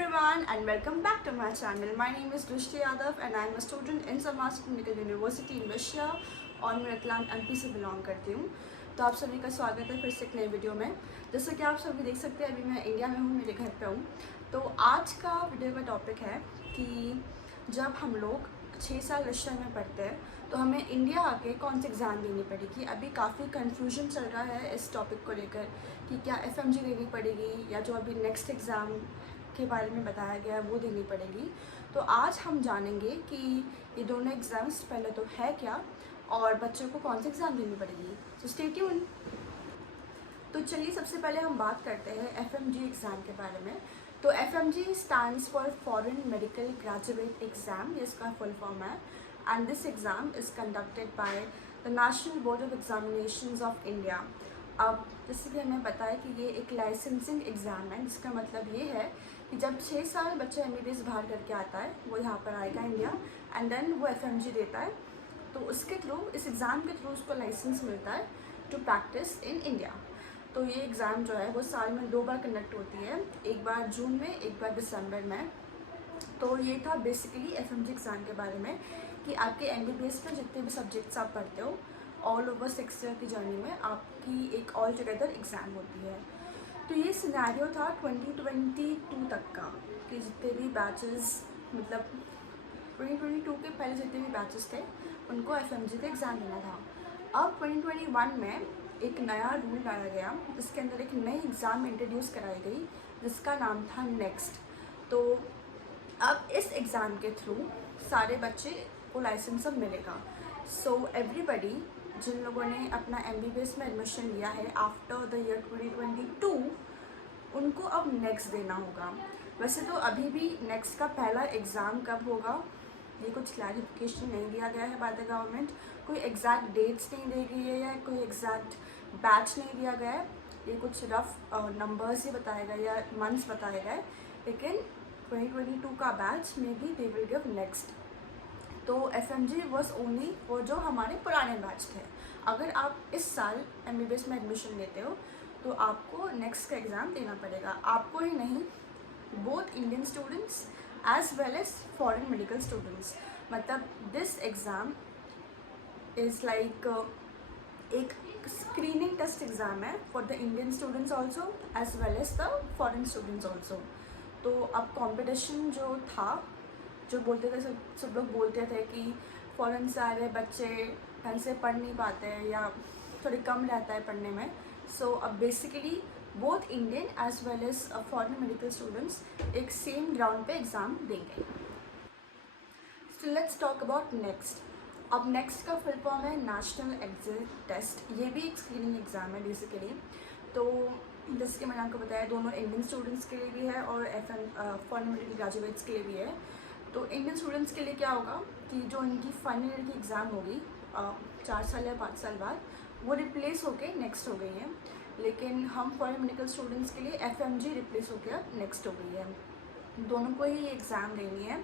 everyone and welcome back to my channel. My name is Drishti Yadav and I am a student in Samas Technical University in Russia और मैं Ratlam MP से belong करती हूँ। तो आप सभी का स्वागत है फिर से एक नई वीडियो में। जैसे कि आप सभी देख सकते हैं अभी मैं इंडिया में हूँ, मेरे घर पे हूँ। तो आज का वीडियो का टॉपिक है कि जब हम लोग 6 साल रशिया में पढ़ते हैं तो हमें इंडिया आके कौन सी एग्ज़ाम देनी पड़ेगी। अभी काफ़ी कन्फ्यूजन चल रहा है इस टॉपिक को लेकर कि क्या FMG देनी पड़ेगी या जो अभी नेक्स्ट एग्ज़ाम के बारे में बताया गया है वो देनी पड़ेगी। तो आज हम जानेंगे कि ये दोनों एग्ज़ाम्स पहले तो है क्या और बच्चों को कौन सी एग्ज़ाम देनी पड़ेगी। So stay tune. तो चलिए सबसे पहले हम बात करते हैं FMG एग्ज़ाम के बारे में। तो FMG stands for foreign medical graduate exam, ये इसका फुल फॉर्म है। And this exam is conducted by the national board of examinations of India. अब जैसे कि हमें पता है कि ये एक लाइसेंसिंग एग्ज़ाम है, जिसका मतलब ये है कि जब 6 साल बच्चा MBBS बाहर करके आता है वो यहाँ पर आएगा इंडिया एंड देन वो FMG देता है। तो उसके थ्रू, इस एग्ज़ाम के थ्रू उसको लाइसेंस मिलता है टू प्रैक्टिस इन इंडिया। तो ये एग्ज़ाम जो है वो साल में 2 बार कंडक्ट होती है, एक बार जून में, एक बार दिसंबर में। तो ये था बेसिकली FMG एग्ज़ाम के बारे में कि आपके MBBS में जितने भी सब्जेक्ट्स आप पढ़ते हो ऑल ओवर 6 ईयर की जर्नी में आपकी एक ऑल टुगेदर एग्ज़ाम होती है। तो ये सिनेरियो था 2022 तक का कि जितने भी बैचेस, मतलब 2022 के पहले जितने भी बैचेस थे उनको FMG का एग्ज़ाम देना था। अब 2021 में एक नया रूल लाया गया जिसके अंदर एक नई एग्ज़ाम इंट्रोड्यूस कराई गई जिसका नाम था नेक्स्ट। तो अब इस एग्ज़ाम के थ्रू सारे बच्चे को लाइसेंस अब मिलेगा। सो एवरीबडी जिन लोगों ने अपना MBBS में एडमिशन लिया है आफ्टर द ईयर 2022 उनको अब नेक्स्ट देना होगा। वैसे तो अभी भी नेक्स्ट का पहला एग्ज़ाम कब होगा ये कुछ क्लैरिफिकेशन नहीं दिया गया है बाय द गवर्नमेंट। कोई एग्जैक्ट डेट्स नहीं दी गई है या कोई एग्जैक्ट बैच नहीं दिया गया है। ये कुछ रफ नंबर्स ही बताए गए या मंथ्स बताए गए, लेकिन 2022 का बैच में भी दे विल गिव नेक्स्ट। तो FMG वॉज ओनली वो जो हमारे पुराने बैच थे। अगर आप इस साल MBBS में एडमिशन लेते हो तो आपको नेक्स्ट का एग्ज़ाम देना पड़ेगा। आपको ही नहीं, both Indian students as well as foreign medical students. मतलब दिस एग्ज़ाम इज़ लाइक एक स्क्रीनिंग टेस्ट एग्ज़ाम है for the Indian students also as well as the foreign students also. तो अब कॉम्पिटिशन जो था, जो बोलते थे सब लोग बोलते थे कि फ़ॉरेन से आ रहे बच्चे ढंग से पढ़ नहीं पाते हैं या थोड़ी कम रहता है पढ़ने में। सो अब basically both Indian as well as foreign medical students एक सेम ग्राउंड पे एग्ज़ाम देंगे। So let's talk about NEXT. अब नेक्स्ट का फुल फॉर्म है नेशनल एग्जिट टेस्ट। ये भी एक स्क्रीनिंग एग्ज़ाम है बेसिकली। तो जैसे कि मैंने आपको बताया दोनों इंडियन स्टूडेंट्स के लिए भी है और फॉरेन मेडिकल ग्रेजुएट्स के लिए भी है। तो इंडियन स्टूडेंट्स के लिए क्या होगा कि जो इनकी फाइनल ईयर की एग्ज़ाम होगी 4 साल या 5 साल बाद, वो रिप्लेस होके नेक्स्ट हो गई है। लेकिन हम फॉरेन मेडिकल स्टूडेंट्स के लिए FMG रिप्लेस होकर नेक्स्ट हो गई है। दोनों को ही ये एग्ज़ाम देनी है।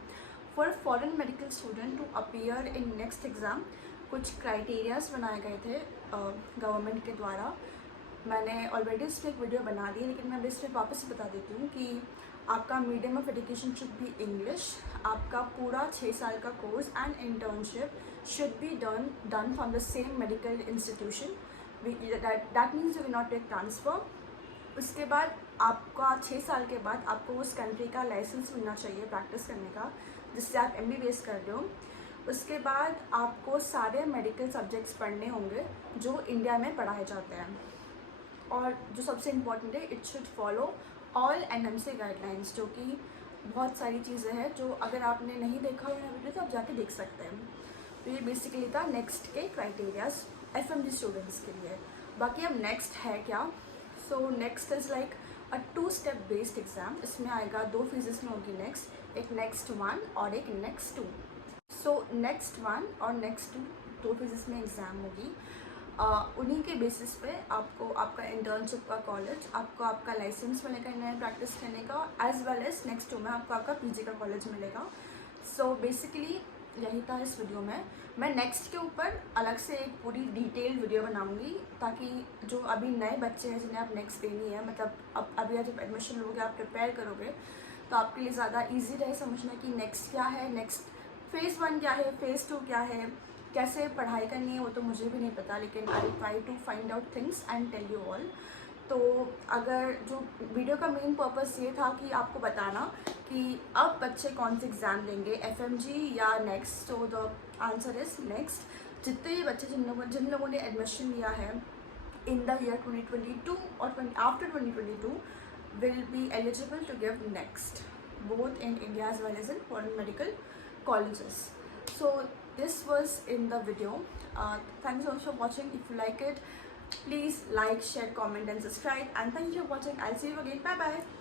For foreign medical student to appear in NEXT exam कुछ क्राइटेरियाज बनाए गए थे गवर्नमेंट के द्वारा। मैंने ऑलरेडी इस पर एक वीडियो बना दी है, लेकिन मैं इस पर वापस बता देती हूँ कि आपका medium of education should be English, आपका पूरा 6 साल का course and internship should be done from the same medical institution. That means you will not take transfer. उसके बाद आपका 6 साल के बाद आपको उस कंट्री का लाइसेंस मिलना चाहिए प्रैक्टिस करने का, जिससे आप MBBS कर रहे हो। उसके बाद आपको सारे मेडिकल सब्जेक्ट्स पढ़ने होंगे जो इंडिया में पढ़ाए जाते हैं। और जो सबसे इम्पॉर्टेंट है, it should follow all NMC guidelines, जो कि बहुत सारी चीज़ें हैं जो अगर आपने नहीं देखा हो वीडियो तो आप जाके देख सकते हैं। तो ये बेसिकली था नेक्स्ट के क्राइटेरियाज FMG स्टूडेंट्स के लिए। बाकी अब नेक्स्ट है क्या। So next is like a 2 step based exam. इसमें आएगा 2 फेजेस में होगी नेक्स्ट, एक नेक्स्ट 1 और एक नेक्स्ट 2। सो नेक्स्ट 1 और नेक्स्ट 2 फेजेस में एग्ज़ाम होगी। उन्हीं के बेसिस पे आपको आपका इंटर्नशिप का कॉलेज, आपको आपका लाइसेंस मिलेगा नया प्रैक्टिस करने का, एज वेल एज नेक्स्ट 2 में आपको आपका PG का कॉलेज मिलेगा। सो बेसिकली यही था इस वीडियो में। मैं नेक्स्ट के ऊपर अलग से एक पूरी डिटेल वीडियो बनाऊंगी ताकि जो अभी नए बच्चे हैं जिन्हें आप नेक्स्ट देनी है, मतलब अब अभी जब एडमिशन लोगे आप प्रिपेयर करोगे तो आपके लिए ज़्यादा ईजी रहे समझना कि नेक्स्ट क्या है, नेक्स्ट फेज़ 1 क्या है, फेज़ 2 क्या है, कैसे पढ़ाई करनी है वो तो मुझे भी नहीं पता, लेकिन I try to find out things and tell you all. तो अगर जो वीडियो का मेन पर्पस ये था कि आपको बताना कि अब बच्चे कौन से एग्ज़ाम देंगे, FMG या नेक्स्ट। तो द आंसर इज़ नेक्स्ट। जितने भी बच्चे जिन लोगों ने एडमिशन लिया है इन द ईयर 2022 और after 2022 will be eligible to give next, both in India as well as in foreign medical colleges. So this was in the video. Thanks so much for watching. If you like it, please like, share, comment and subscribe, and thank you for watching. I'll see you again. Bye bye.